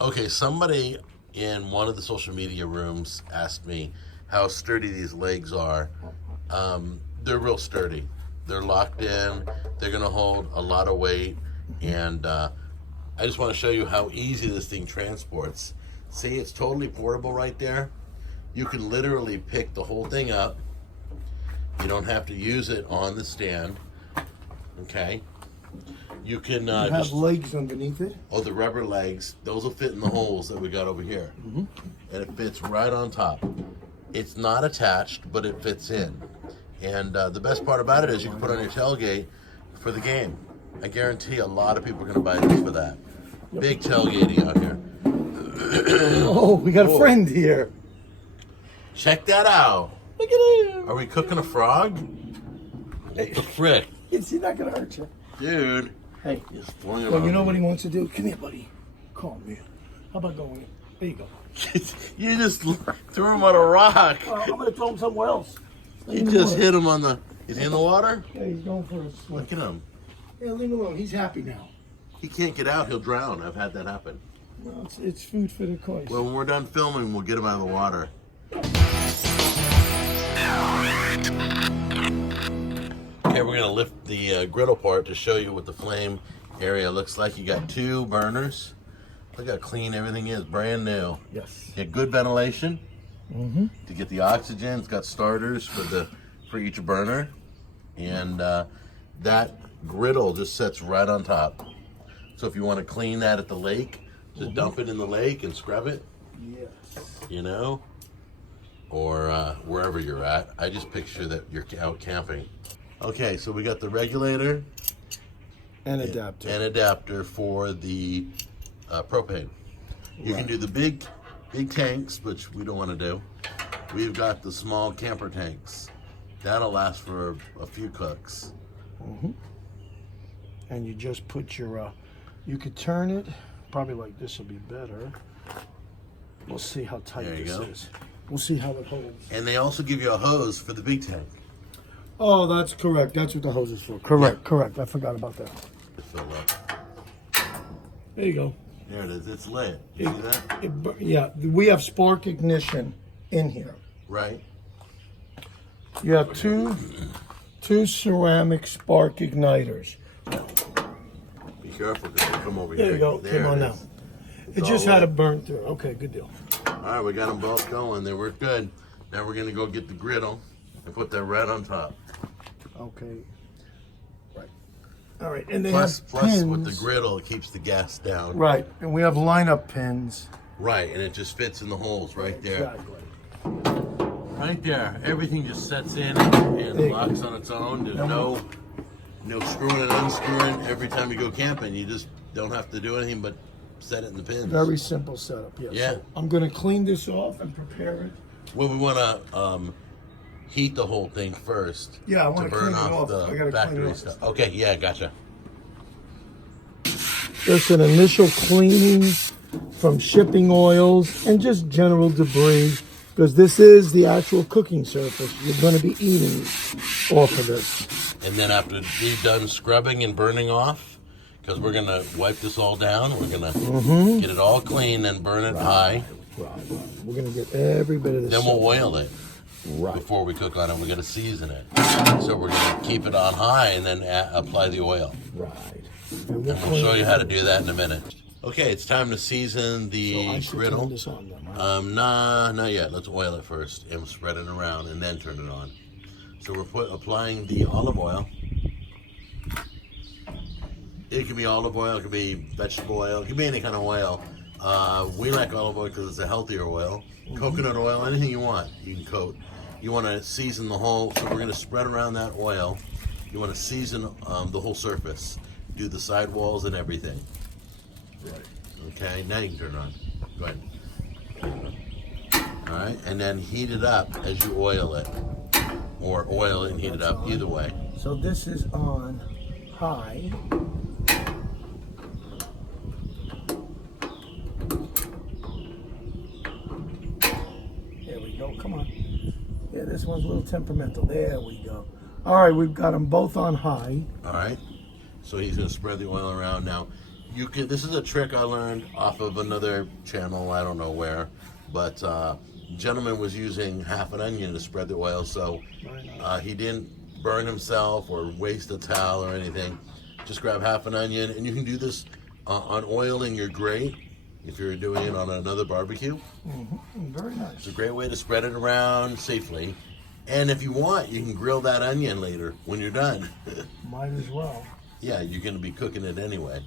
Okay, somebody in one of the social media rooms asked me how sturdy these legs are. They're real sturdy. They're locked in. They're going to hold a lot of weight. And I just want to show you how easy this thing transports. See, it's totally portable right there. You can literally pick the whole thing up. You don't have to use it on the stand. Okay. You can have just, legs underneath it. oh, the rubber legs, those will fit in the holes that we got over here. And it fits right on top. It's not attached, but it fits in. And the best part about it is you can put it on your tailgate for the game. I guarantee a lot of people are going to buy this for that. Big tailgating out here. Oh, we got a friend here. Check that out. Look at him. Are we cooking a frog? What the frick? Is he not going to hurt you? Dude. Hey, He's flinging it well, on you know me. what he wants to do? Come here, buddy. Come here. How about going in? There you go. You just threw him on a rock. I'm going to throw him somewhere else. You just hit him on the... Is he in the water? Yeah, he's going for a swim. Look at him. Yeah, leave him alone. He's happy now. He can't get out. He'll drown. I've had that happen. Well, it's food for the course. Well, when we're done filming, we'll get him out of the water. Okay, we're going to lift the griddle part to show you what the flame area looks like. You got 2 burners. Look how clean everything is. Brand new. Yes. You get good ventilation to get the oxygen. It's got starters for each burner. And that griddle just sits right on top. So if you want to clean that at the lake, just dump it in the lake and scrub it. Yes. You know, or wherever you're at. I just picture that you're out camping. Okay, so we got the regulator And adapter. for the propane. You can do the big tanks, which we don't want to do. We've got the small camper tanks. That'll last for a few cooks. And you just put your, you could turn it, probably like this will be better. We'll see how tight There you this go. is. We'll see how it holds. And they also give you a hose for the big tank. Oh, that's correct. That's what the hose is for. Correct. I forgot about that. To fill up. There you go. There it is. It's lit. You see that? Yeah, we have spark ignition in here. Right. You have two ceramic spark igniters. Be careful because they'll come over There here. you go. There Come on it now. is. It just had to burn through. Okay, good deal. All right, we got them both going. They work good. Now we're gonna go get the griddle and put that right on top. Okay. Right. All right, and they Plus have pins. with the griddle, it keeps the gas down. Right, and we have lineup pins. Right, and it just fits in the holes right there. Exactly. Right there. Everything just sets in and There you locks go. on its own. There's no screwing and unscrewing. Every time you go camping, you just don't have to do anything but set it in the pins. Very simple setup. Yes. Yeah. So I'm going to clean this off and prepare it. Well, we want to heat the whole thing first. Yeah, I to wanna burn clean it off off. the I gotta clean it factory off. stuff. Okay, yeah, gotcha. Just an initial cleaning from shipping oils and just general debris, because this is the actual cooking surface. You're going to be eating off of this. And then after you've done scrubbing and burning off, because we're going to wipe this all down, we're going to get it all clean and burn it high. Right. We're going to get every bit of this. Then we'll oil it. Right. Before we cook on it, we're going to season it. So we're going to keep it on high and then apply the oil. Right. And we'll show you how to do that in a minute. Okay, it's time to season the I should griddle. turn this on then, right? Nah, not yet. Let's oil it first and spread it around and then turn it on. So we're applying the olive oil. It can be olive oil, it can be vegetable oil, it can be any kind of oil. We like olive oil because it's a healthier oil. Coconut oil, anything you want, you can coat. You want to season the whole, so we're going to spread around that oil. You want to season the whole surface. Do the sidewalls and everything. Right. Okay, now you can turn it on. Go ahead. All right, and then heat it up as you oil it. Or oil it and heat it up, either way. So this is on high. There we go, come on. Yeah, this one's a little temperamental. There we go. All right, we've got them both on high. All right, so he's going to spread the oil around. Now, You can. This is a trick I learned off of another channel. I don't know where, but gentleman was using half an onion to spread the oil, so he didn't burn himself or waste a towel or anything. Just grab half an onion, and you can do this on oil in your grate if you're doing it on another barbecue. Very nice. It's a great way to spread it around safely. And if you want, you can grill that onion later when you're done. Might as well. Yeah, you're going to be cooking it anyway.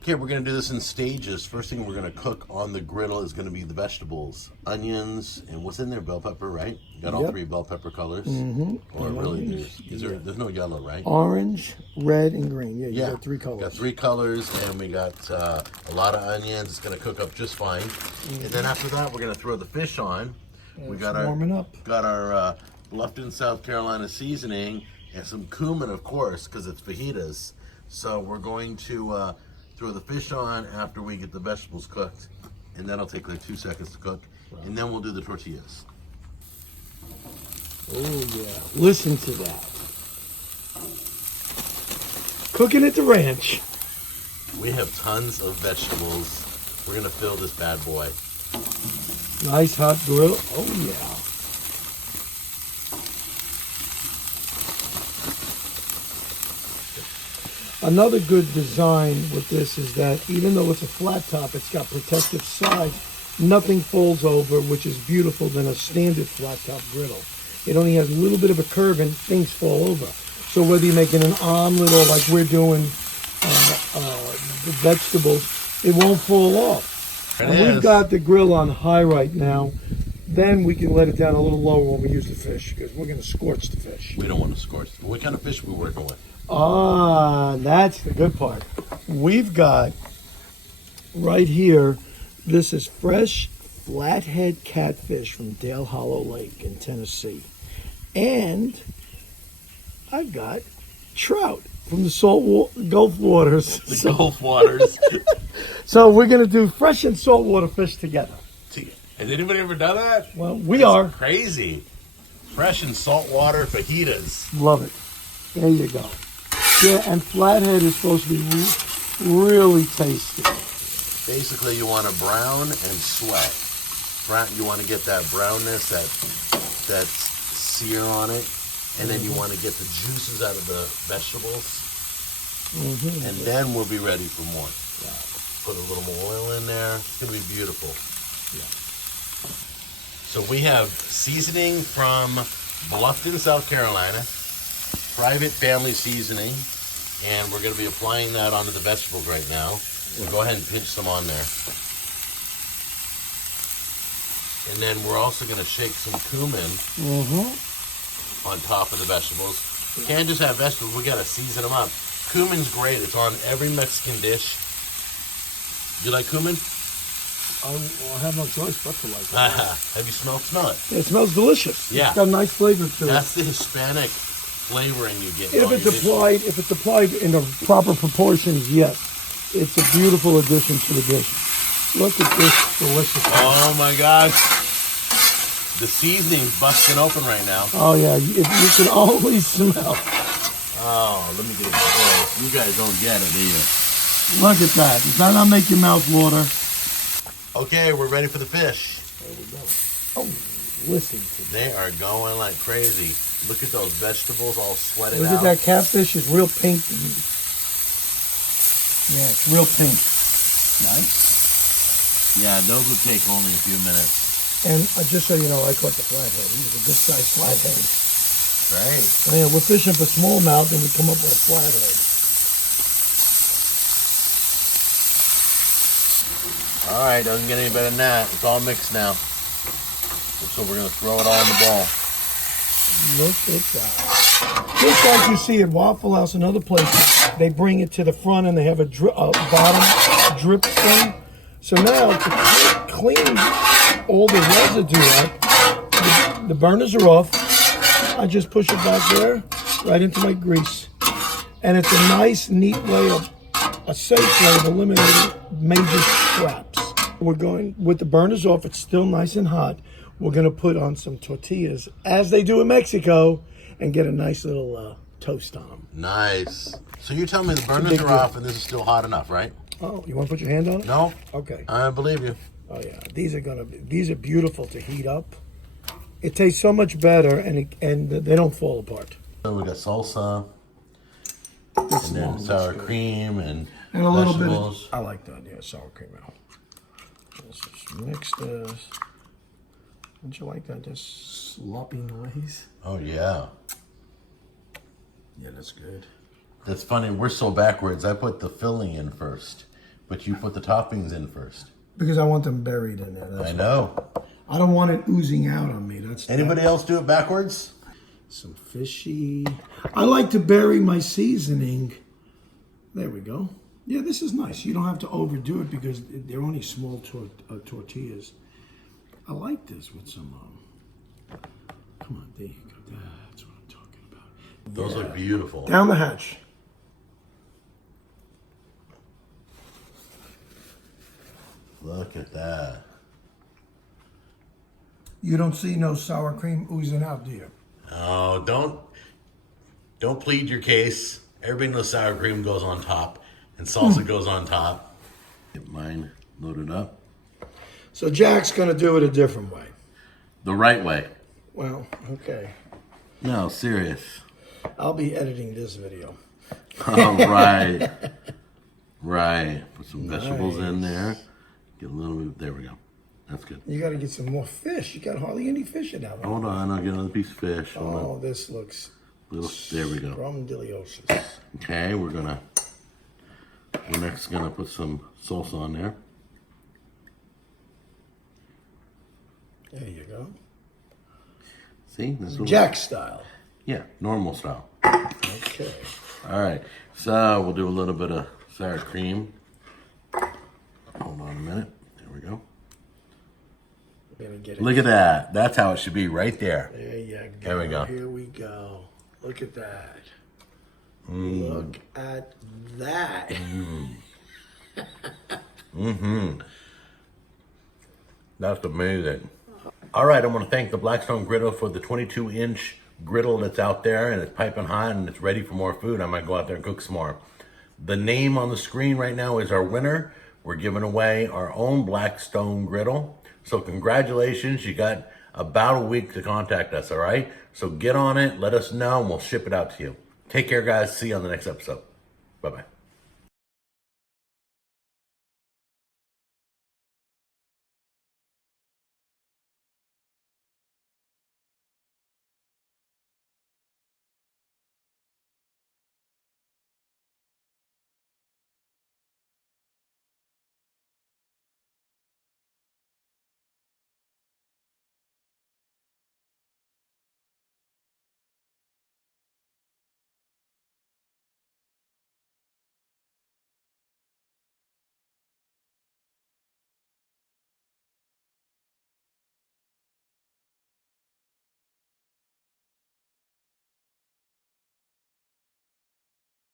Okay, we're going to do this in stages. First thing we're going to cook on the griddle is going to be the vegetables, onions, and what's in there? Bell pepper, right? You got all three bell pepper colors? Or really, there's no yellow, right? Orange, red, and green. Yeah, you got three colors. Got three colors, and we got a lot of onions. It's going to cook up just fine. And then after that, we're going to throw the fish on. We got warming up. Got our Bluffton, South Carolina seasoning and some cumin, of course, because it's fajitas. So we're going to throw the fish on after we get the vegetables cooked, and that'll take like 2 seconds to cook, and then we'll do the tortillas. Oh yeah! Listen to that. Cooking at the ranch. We have tons of vegetables. We're gonna fill this bad boy. Nice hot grill. Oh yeah. Another good design with this is that even though it's a flat top, it's got protective sides. Nothing falls over, which is beautiful than a standard flat top griddle. It only has a little bit of a curve and things fall over. So whether you're making an omelet or like we're doing the vegetables, it won't fall off. And we've got the grill on high right now. Then we can let it down a little lower when we use the fish, because we're going to scorch the fish. We don't want to scorch. What kind of fish are we working with? That's the good part. We've got right here, this is fresh flathead catfish from Dale Hollow Lake in Tennessee. And I've got trout from the Gulf waters. The Gulf waters. So we're going to do fresh and saltwater fish together. Has anybody ever done that? Well, we are. Crazy. Fresh and saltwater fajitas. Love it. There you go. Yeah, and flathead is supposed to be really tasty. Basically, you want to brown and sweat. You want to get that brownness, that sear on it, and then you want to get the juices out of the vegetables, and then we'll be ready for more. Put a little more oil in there. It's going to be beautiful. Yeah. So we have seasoning from Bluffton, South Carolina, private family seasoning, and we're going to be applying that onto the vegetables right now. So go ahead and pinch some on there. And then we're also going to shake some cumin on top of the vegetables. You can't just have vegetables. We got to season them up. Cumin's great. It's on every Mexican dish. Do you like cumin? I have no choice but to like it. Have you smell it? It smells delicious. Yeah. It's got a nice flavor to it. That's the Hispanic flavoring you get. If it's applied in the proper proportions, yes. It's a beautiful addition to the dish. Look at this delicious. Oh my gosh. The seasoning's busting open right now. Oh yeah, you can always smell. Oh, let me get it close. You guys don't get it, do you? Look at that. Does that not make your mouth water? Okay, we're ready for the fish. There we go. Oh, listen to that. They are going like crazy. Look at those vegetables all sweated Look out. at that catfish. It's real pink. Yeah, it's real pink. Nice. Yeah, those would take only a few minutes. And just so you know, I caught the flathead. He was a good sized flathead. Right. Yeah, we're fishing for smallmouth and we come up with a flathead. All right, doesn't get any better than that. It's all mixed now. So we're going to throw it all in the bowl. Look at that. Just like you see at Waffle House and other places, they bring it to the front and they have a bottom drip thing. So now to clean all the residue up, the burners are off. I just push it back there, right into my grease. And it's a nice, neat way of, a safe way of eliminating major scraps. We're going, with the burners off, it's still nice and hot. We're going to put on some tortillas, as they do in Mexico, and get a nice little toast on them. Nice. So you're telling me the burners are off and this is still hot enough, right? Oh, you want to put your hand on it? No. Okay. I believe you. Oh yeah, these are beautiful to heat up. It tastes so much better, and they don't fall apart. So we got salsa, This and then one sour looks good. cream and And a little vegetables. bit. I like that. Yeah, sour cream out. Let's just mix this. Don't you like that? Just sloppy noise. Oh yeah. Yeah, that's good. That's funny. We're so backwards. I put the filling in first, but you put the toppings in first. Because I want them buried in there. I know. I don't want it oozing out on me. Anybody else do it backwards? Some fishy. I like to bury my seasoning. There we go. Yeah, this is nice. You don't have to overdo it because they're only small tortillas. I like this with some. Come on, there you go. That's what I'm talking about. Those look beautiful. Down the hatch. Look at that. You don't see no sour cream oozing out, do you? Oh, don't plead your case. Everybody knows sour cream goes on top and salsa goes on top. Get mine loaded up. So Jack's going to do it a different way. The right way. Well, okay. No, serious. I'll be editing this video. All right. Right. Put some vegetables in there. Get a little bit. There we go. That's good. You got to get some more fish. You got hardly any fish in that one. Hold on. I'll get another piece of fish. Hold on. Oh, this looks There we go. scrumdiddlyocious. Okay, we're next gonna put some salsa on there. There you go. See, this is Jack style. yeah, normal style. Okay. All right, so we'll do a little bit of sour cream. Hold on a minute. There we go. We're gonna get it. Look at that. That's how it should be, right there. There you go. There we go. Here we go. Look at that. Look at that. That's amazing. All right, I want to thank the Blackstone Griddle for the 22-inch griddle that's out there, and it's piping hot and it's ready for more food. I might go out there and cook some more. The name on the screen right now is our winner. We're giving away our own Blackstone Griddle. So congratulations, you got about a week to contact us, all right? So get on it, let us know, and we'll ship it out to you. Take care, guys. See you on the next episode. Bye-bye.